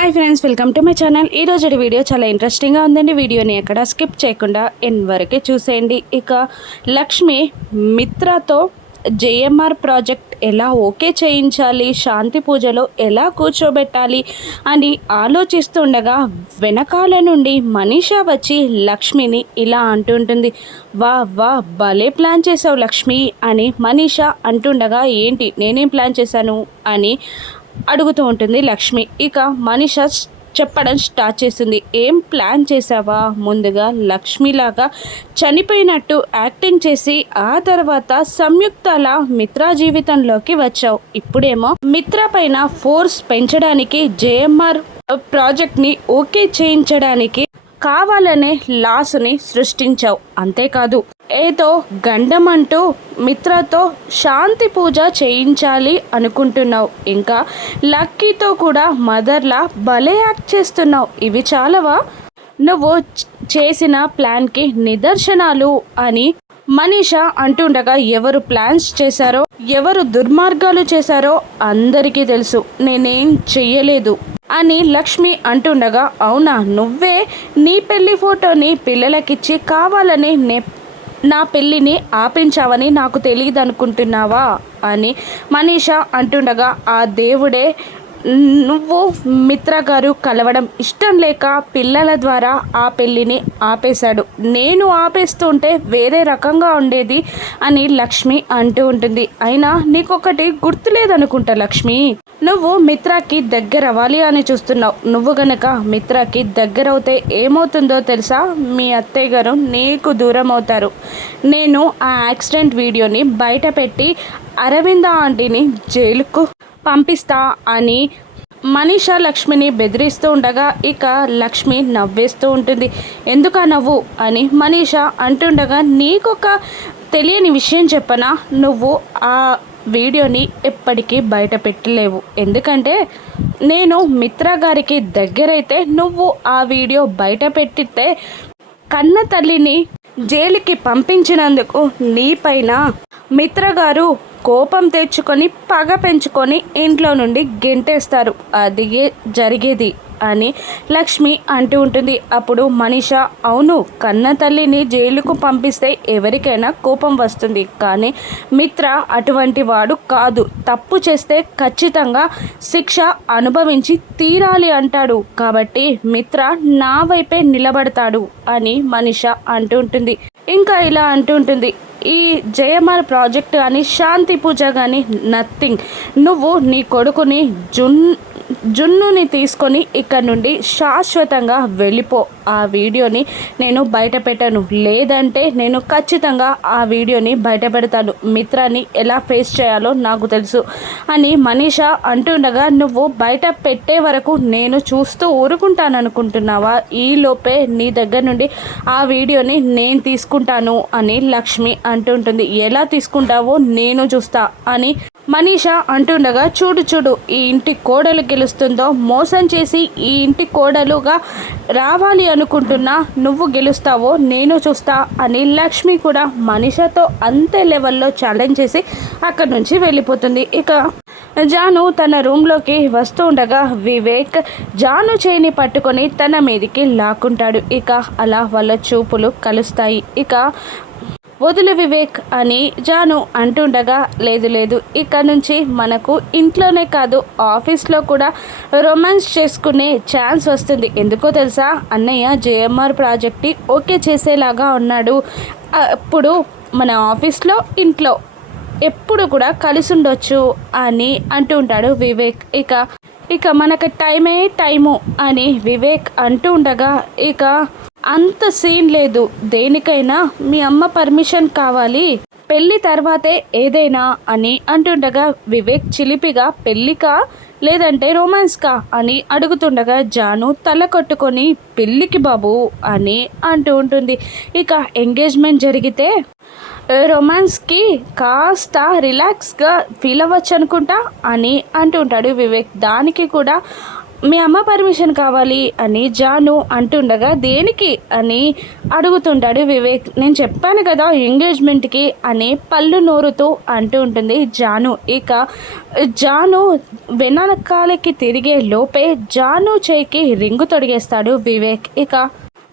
Hi friends, welcome to my channel. ఈరోజు video చాలా ఇంట్రెస్టింగ్గా ఉందండి. వీడియోని ఎక్కడ స్కిప్ చేయకుండా ఎండ్ వరకే చూసేయండి. ఇక లక్ష్మి మిత్రతో జేఎంఆర్ ప్రాజెక్ట్ ఎలా ఓకే చేయించాలి, శాంతి పూజలో ఎలా కూర్చోబెట్టాలి అని ఆలోచిస్తుండగా వెనకాల నుండి మనీషా వచ్చి లక్ష్మిని ఇలా అంటుంటుంది. వా వా భలే ప్లాన్ చేసావు లక్ష్మి అని మనీషా అంటుండగా, ఏంటి నేనేం ప్లాన్ చేశాను అని అడుగుతూ ఉంటుంది లక్ష్మి. ఇక మనీషా చెప్పడం స్టార్ట్ చేస్తుంది. ఏం ప్లాన్ చేసావా? ముందుగా లక్ష్మిలాగా చనిపోయినట్టు యాక్టింగ్ చేసి ఆ తర్వాత సంయుక్తల మిత్ర జీవితంలోకి వచ్చావు. ఇప్పుడేమో మిత్ర పైన ఫోర్స్ పెంచడానికి, జేఎంఆర్ ప్రాజెక్ట్ని ఓకే చేయించడానికి కావాలనే లాస్ని సృష్టించావు. అంతేకాదు ఏదో గండమంటూ మిత్రతో శాంతి పూజ చేయించాలి అనుకుంటున్నావు. ఇంకా లక్కీతో కూడా మదర్లా భలే యాక్ట్ చేస్తున్నావు. ఇవి చాలవా నువ్వు చేసిన ప్లాన్కి నిదర్శనాలు అని మనీషా అంటుండగా, ఎవరు ప్లాన్స్ చేశారో, ఎవరు దుర్మార్గాలు చేశారో అందరికీ తెలుసు. నేనేం చెయ్యలేదు అని లక్ష్మి అంటుండగా, అవునా, నువ్వే నీ పెళ్లి ఫోటోని పిల్లలకిచ్చి కావాలని నా పెళ్ళిని ఆపించావని నాకు తెలియదు అనుకుంటున్నావా అని మనీషా అంటుండగా, ఆ దేవుడే నువ్వు మిత్ర గారు కలవడం ఇష్టం లేక పిల్లల ద్వారా ఆ పెళ్ళిని ఆపేశాడు. నేను ఆపేస్తుంటే వేరే రకంగా ఉండేది అని లక్ష్మి అంటూ ఉంటుంది. అయినా నీకొకటి గుర్తులేదనుకుంటా లక్ష్మి, నువ్వు మిత్రకి దగ్గర అవ్వాలి అని చూస్తున్నావు. నువ్వు గనక మిత్రకి దగ్గరవుతే ఏమవుతుందో తెలుసా? మీ అత్తయ్య గారు నీకు దూరం అవుతారు. నేను ఆ యాక్సిడెంట్ వీడియోని బయట పెట్టి అరవింద ఆంటీని జైలుకు పంపిస్తా అని మనీషా లక్ష్మిని బెదిరిస్తూ ఉండగా, ఇక లక్ష్మి నవ్వేస్తూ ఉంటుంది. ఎందుకా నవ్వు అని మనీషా అంటుండగా, నీకొక తెలియని విషయం చెప్పనా, నువ్వు ఆ వీడియోని ఎప్పటికీ బయట పెట్టలేవు. ఎందుకంటే నేను మిత్ర గారికి దగ్గరైతే నువ్వు ఆ వీడియో బయట పెట్టితే కన్న తల్లిని జైలుకి పంపించినందుకు నీపైన మిత్ర గారు కోపం తెచ్చుకొని పగ పెంచుకొని ఇంట్లో నుండి గెంటేస్తారు. అది జరిగేది అని లక్ష్మి అంటూ ఉంటుంది. అప్పుడు మనీషా, అవును, కన్న తల్లిని జైలుకు పంపిస్తే ఎవరికైనా కోపం వస్తుంది, కానీ మిత్ర అటువంటి వాడు కాదు. తప్పు చేస్తే ఖచ్చితంగా శిక్ష అనుభవించి తీరాలి అంటాడు. కాబట్టి మిత్ర నా వైపే నిలబడతాడు అని మనీషా అంటూ ఉంటుంది. ఇంకా ఇలా అంటుంటుంది, ఈ జేఎంఆర్ ప్రాజెక్ట్ కానీ శాంతి పూజ కానీ నథింగ్. నువ్వు నీ కొడుకుని జున్నుని తీసుకొని ఇక్కడ నుండి శాశ్వతంగా వెళ్ళిపో. ఆ వీడియోని నేను బయట పెట్టను, లేదంటే నేను ఖచ్చితంగా ఆ వీడియోని బయట పెడతాను. మిత్రాన్ని ఎలా ఫేస్ చేయాలో నాకు తెలుసు అని మనీషా అంటుండగా, నువ్వు బయట పెట్టే వరకు నేను చూస్తూ ఊరుకుంటాననుకుంటున్నావా? ఈలోపే నీ దగ్గర నుండి ఆ వీడియోని నేను తీసుకుంటాను అని లక్ష్మి అంటుంటుంది. ఎలా తీసుకుంటావో నేను చూస్తా అని మనీషా అంటుండగా, చూడు చూడు, ఈ ఇంటి కోడలు గెలుస్తుందో, మోసం చేసి ఈ ఇంటి కోడలుగా రావాలి అనుకుంటున్నా నువ్వు గెలుస్తావో నేను చూస్తా అని లక్ష్మి కూడా మనీషాతో అంతే లెవెల్లో ఛాలెంజ్ చేసి అక్కడి నుంచి వెళ్ళిపోతుంది. ఇక జాను తన రూమ్లోకి వస్తూ ఉండగా వివేక్ జాను చేయిని పట్టుకొని తన మీదికి లాక్కుంటాడు. ఇక అలా వాళ్ళ చూపులు కలుస్తాయి. ఇక వదులు వివేక్ అని జాను అంటుండగా, లేదు లేదు, ఇక్కడ నుంచి మనకు ఇంట్లోనే కాదు ఆఫీస్లో కూడా రొమాన్స్ చేసుకునే ఛాన్స్ వస్తుంది. ఎందుకో తెలుసా, అన్నయ్య జేఎంఆర్ ప్రాజెక్ట్ని ఓకే చేసేలాగా ఉన్నాడు. అప్పుడు మన ఆఫీస్లో ఇంట్లో ఎప్పుడు కూడా కలిసి ఉండొచ్చు అని అంటూ ఉంటాడు వివేక్. ఇక మనకు టైము అని వివేక్ అంటూ ఉండగా, ఇక అంత సీన్ లేదు, దేనికైనా మీ అమ్మ పర్మిషన్ కావాలి, పెళ్ళి తర్వాతే ఏదైనా అని అంటుండగా వివేక్ చిలిపిగా, పెళ్ళికా లేదంటే రొమాన్స్కా అని అడుగుతుండగా జాను తల కొట్టుకొని పెళ్ళికి బాబు అని అంటూ ఉంటుంది. ఇక ఎంగేజ్మెంట్ జరిగితే రొమాన్స్కి కాస్త రిలాక్స్గా ఫీల్ అవ్వచ్చు అనుకుంటా అని అంటుంటాడు వివేక్. దానికి కూడా మీ అమ్మ పర్మిషన్ కావాలి అని జాను అంటుండగా దేనికి అని అడుగుతుంటాడు వివేక్. నేను చెప్పాను కదా ఎంగేజ్మెంట్కి అని పళ్ళు నోరుతూ అంటూ ఉంటుంది జాను. ఇక జాను వెనకాలకి తిరిగే లోపే జాను చేయికి రింగు తొడిగేస్తాడు వివేక్. ఇక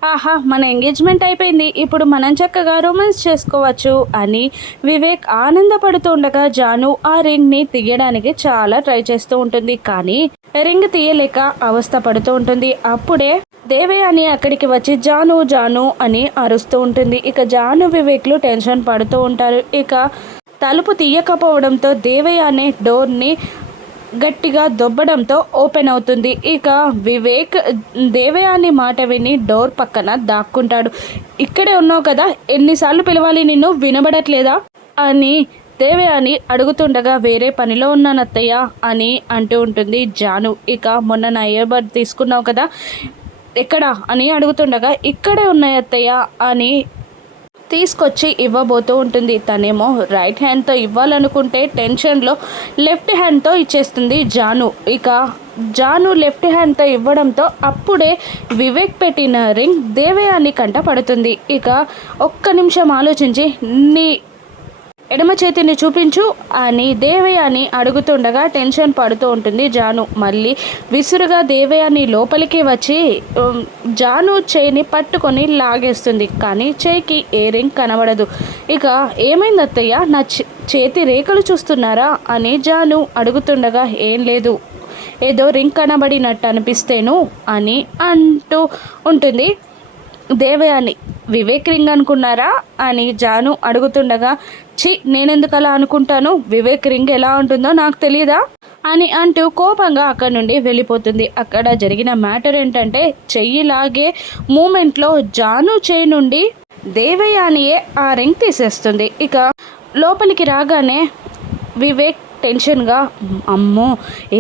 ఆహా, మన ఎంగేజ్మెంట్ అయిపోయింది, ఇప్పుడు మనం చక్కగా రొమాన్స్ చేసుకోవచ్చు అని వివేక్ ఆనందపడుతూ ఉండగా జాను ఆ రింగ్ని తీయడానికి చాలా ట్రై చేస్తూ ఉంటుంది. కానీ రింగ్ తీయలేక అవస్థ పడుతూ ఉంటుంది. అప్పుడే దేవయాని అక్కడికి వచ్చి జాను జాను అని అరుస్తూ ఉంటుంది. ఇక జాను వివేక్లు టెన్షన్ పడుతూ ఉంటారు. ఇక తలుపు తీయకపోవడంతో దేవయాని డోర్ని గట్టిగా దొబ్బడంతో ఓపెన్ అవుతుంది. ఇక వివేక్ దేవయాని మాట విని డోర్ పక్కన దాక్కుంటాడు. ఇక్కడే ఉన్నావు కదా, ఎన్నిసార్లు పిలవాలి, నిన్ను వినబడట్లేదా అని దేవయాని అడుగుతుండగా వేరే పనిలో ఉన్నాను అత్తయ్య అని అంటూ ఉంటుంది జాను. ఇక మొన్న నా ఇయర్బడ్ తీసుకున్నావు కదా, ఎక్కడా అని అడుగుతుండగా ఇక్కడే ఉన్నాయి అత్తయ్య అని తీసుకొచ్చి ఇవ్వబోతూ ఉంటుంది. తనేమో రైట్ హ్యాండ్తో ఇవ్వాలనుకుంటే టెన్షన్లో లెఫ్ట్ హ్యాండ్తో ఇచ్చేస్తుంది జాను. ఇక జాను లెఫ్ట్ హ్యాండ్తో ఇవ్వడంతో అప్పుడే వివేక్ పెట్టిన రింగ్ దేవయాని కంట పడుతుంది. ఇక ఒక్క నిమిషం ఆలోచించి నీ ఎడమ చేతిని చూపించు అని దేవయాని అడుగుతుండగా టెన్షన్ పడుతూ ఉంటుంది జాను. మళ్ళీ విసురుగా దేవయాని లోపలికి వచ్చి జాను చేయిని పట్టుకొని లాగేస్తుంది. కానీ చేయికి ఏ రింగ్ కనబడదు. ఇక ఏమైంది అత్తయ్య, నా చేతి రేఖలు చూస్తున్నారా అని జాను అడుగుతుండగా ఏం లేదు, ఏదో రింగ్ కనబడినట్టు అనిపిస్తేను అని అంటూ ఉంటుంది దేవయాని. వివేక్ రింగ్ అనుకున్నారా అని జాను అడుగుతుండగా నేనెందుకు అలా అనుకుంటాను, వివేక్ రింగ్ ఎలా ఉంటుందో నాకు తెలియదా అని అంటూ కోపంగా అక్కడి నుండి వెళ్ళిపోతుంది. అక్కడ జరిగిన మ్యాటర్ ఏంటంటే చెయ్యిలాగే మూమెంట్లో జాను చేయి నుండి దేవయానియే ఆ రింగ్ తీసేస్తుంది. ఇక లోపలికి రాగానే వివేక్ టెన్షన్గా అమ్మో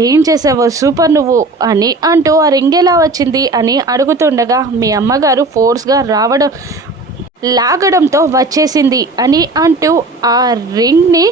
ఏం చేసావో సూపర్ నువ్వు అని అంటూ ఆ రింగ్ ఎలా వచ్చింది అని అడుగుతుండగా మీ అమ్మగారు ఫోర్స్గా లాగడంతో వచ్చేసింది అని అంటూ ఆ రింగ్ని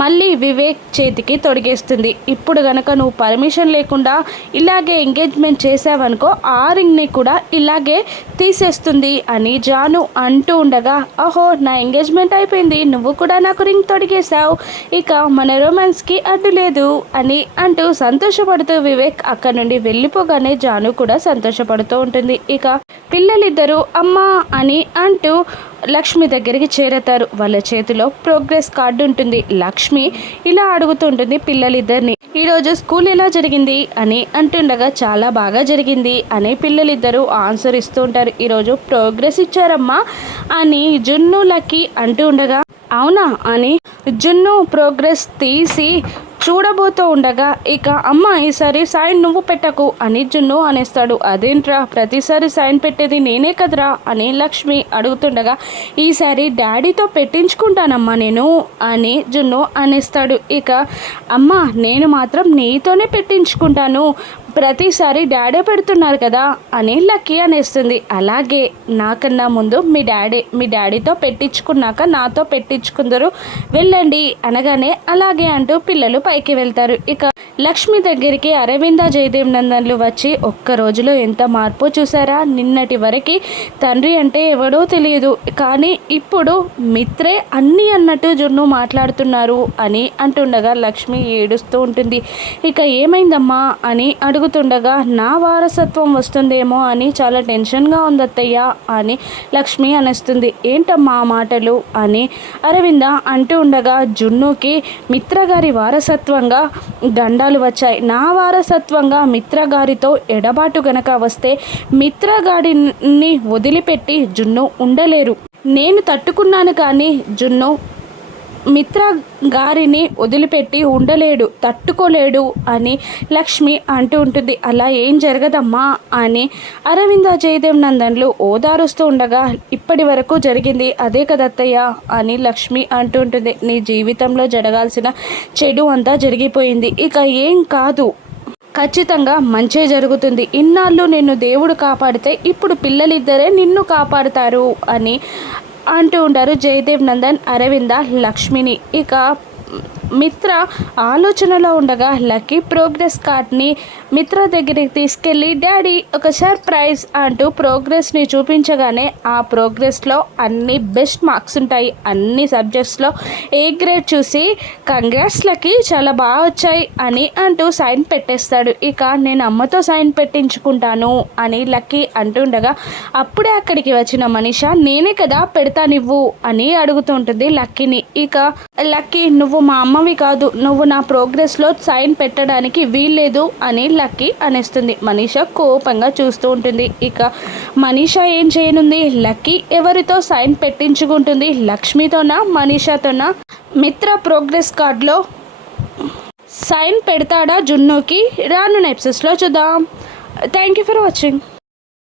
మళ్ళీ వివేక్ చేతికి తొడిగేస్తుంది. ఇప్పుడు గనక నువ్వు పర్మిషన్ లేకుండా ఇలాగే ఎంగేజ్మెంట్ చేసావనుకో ఆ రింగ్ని కూడా ఇలాగే తీసేస్తుంది అని జాను అంటూ ఉండగా ఓహో నా ఎంగేజ్మెంట్ అయిపోయింది, నువ్వు కూడా నాకు రింగ్ తొడిగేశావు, ఇక మన రొమాన్స్కి అడ్డు లేదు అని అంటూ సంతోషపడుతూ వివేక్ అక్కడ నుండి వెళ్ళిపోగానే జాను కూడా సంతోషపడుతూ ఉంటుంది. ఇక పిల్లలిద్దరూ అమ్మా అని అంటూ లక్ష్మి దగ్గరికి చేరతారు. వాళ్ళ చేతిలో ప్రోగ్రెస్ కార్డు ఉంటుంది. లక్ష్మి ఇలా అడుగుతుంటుంది పిల్లలిద్దరిని, ఈరోజు స్కూల్ ఎలా జరిగింది అని అంటుండగా చాలా బాగా జరిగింది అని పిల్లలిద్దరూ ఆన్సర్ ఇస్తూ ఉంటారు. ఈరోజు ప్రోగ్రెస్ ఇచ్చారమ్మా అని జున్ను లక్కీ అంటూ ఉండగా అవునా అని జున్ను ప్రోగ్రెస్ తీసి చూడబోతూ ఉండగా ఇక అమ్మ ఈసారి సైన్ నువ్వు పెట్టకు అని జున్ను అనేస్తాడు. అదేంట్రా ప్రతిసారి సైన్ పెట్టేది నేనే కదరా అని లక్ష్మి అడుగుతుండగా ఈసారి డాడీతో పెట్టించుకుంటానమ్మా నేను అని జున్ను అనేస్తాడు. ఇక అమ్మ నేను మాత్రం నీతోనే పెట్టించుకుంటాను, ప్రతిసారి డాడీ పెడుతున్నారు కదా అని లక్కీ అనేస్తుంది. అలాగే నాకన్నా ముందు మీ డాడీతో పెట్టించుకున్నాక నాతో పెట్టించుకుందరు వెళ్ళండి అనగానే అలాగే అంటూ పిల్లలు పైకి వెళ్తారు. ఇక లక్ష్మి దగ్గరికి అరవింద జయదేవ్ నందన్లు వచ్చి ఒక్క రోజులో ఎంత మార్పు చూసారా, నిన్నటి వరకు తండ్రి అంటే ఎవడో తెలియదు కానీ ఇప్పుడు మిత్రే అన్నీ అన్నట్టు జున్ను మాట్లాడుతున్నారు అని అంటుండగా లక్ష్మి ఏడుస్తూ ఉంటుంది. ఇక ఏమైందమ్మా అని అడుగుతుండగా నా వారసత్వం వస్తుందేమో అని చాలా టెన్షన్గా ఉంది అత్తయ్య అని లక్ష్మి అనేస్తుంది. ఏంటమ్మా ఆ మాటలు అని అరవింద అంటూ ఉండగా జున్నుకి మిత్రగారి వారసత్వంగా గండాలు వచ్చాయి, నా వారసత్వంగా మిత్రగారితో ఎడబాటు గనక వస్తే మిత్రగాడిని వదిలిపెట్టి జున్ను ఉండలేరు, నేను తట్టుకున్నాను కానీ జున్ను మిత్ర గారిని వదిలిపెట్టి ఉండలేడు, తట్టుకోలేడు అని లక్ష్మి అంటూ ఉంటుంది. అలా ఏం జరగదమ్మా అని అరవింద జయదేవ్ నందన్లు ఓదారుస్తూ ఉండగా ఇప్పటి వరకు జరిగింది అదే కదత్తయ్య అని లక్ష్మి అంటూ ఉంటుంది. నీ జీవితంలో జరగాల్సిన చెడు అంతా జరిగిపోయింది, ఇక ఏం కాదు, ఖచ్చితంగా మంచే జరుగుతుంది, ఇన్నాళ్ళు నిన్ను దేవుడు కాపాడితే ఇప్పుడు పిల్లలిద్దరే నిన్ను కాపాడుతారు అని అంటూ ఉంటారు జయదేవ్ నందన్ అరవింద లక్ష్మిని. ఇక మిత్ర ఆలోచనలో ఉండగా లక్కీ ప్రోగ్రెస్ కార్డ్ని మిత్ర దగ్గరికి తీసుకెళ్ళి డాడీ ఒక సర్ప్రైజ్ అంటూ ప్రోగ్రెస్ని చూపించగానే ఆ ప్రోగ్రెస్లో అన్ని బెస్ట్ మార్క్స్ ఉంటాయి. అన్ని సబ్జెక్ట్స్లో ఏ గ్రేడ్ చూసి కంగ్రాట్స్ లక్కీ చాలా బాగా వచ్చాయి అని అంటూ సైన్ పెట్టేస్తాడు. ఇక నేను అమ్మతో సైన్ పెట్టించుకుంటాను అని లక్కీ అంటుండగా అప్పుడే అక్కడికి వచ్చిన మనీష నేనే కదా పెడతానివ్వు అని అడుగుతూ ఉంటుంది లక్కీని. ఇక లక్కీ నువ్వు మా అమ్మవి కాదు, నువ్వు నా ప్రోగ్రెస్లో సైన్ పెట్టడానికి వీల్లేదు అని లక్కీ అనేస్తుంది. మనీష కోపంగా చూస్తూ ఉంటుంది. ఇక మనీష ఏం చేయనుంది, లక్కీ ఎవరితో సైన్ పెట్టించుకుంటుంది, లక్ష్మితోనా మనీషతోనా? మిత్ర ప్రోగ్రెస్ కార్డులో సైన్ పెడతాడా జున్నుకి? రాను ఎపిసోడ్స్లో చూద్దాం. Thank you for watching.